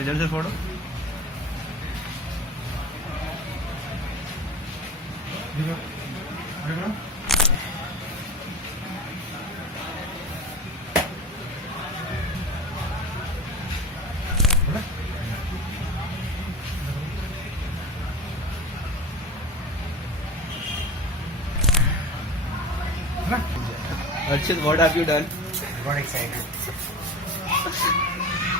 इधर से फोड़ो. Archit, what have you done? Got excited.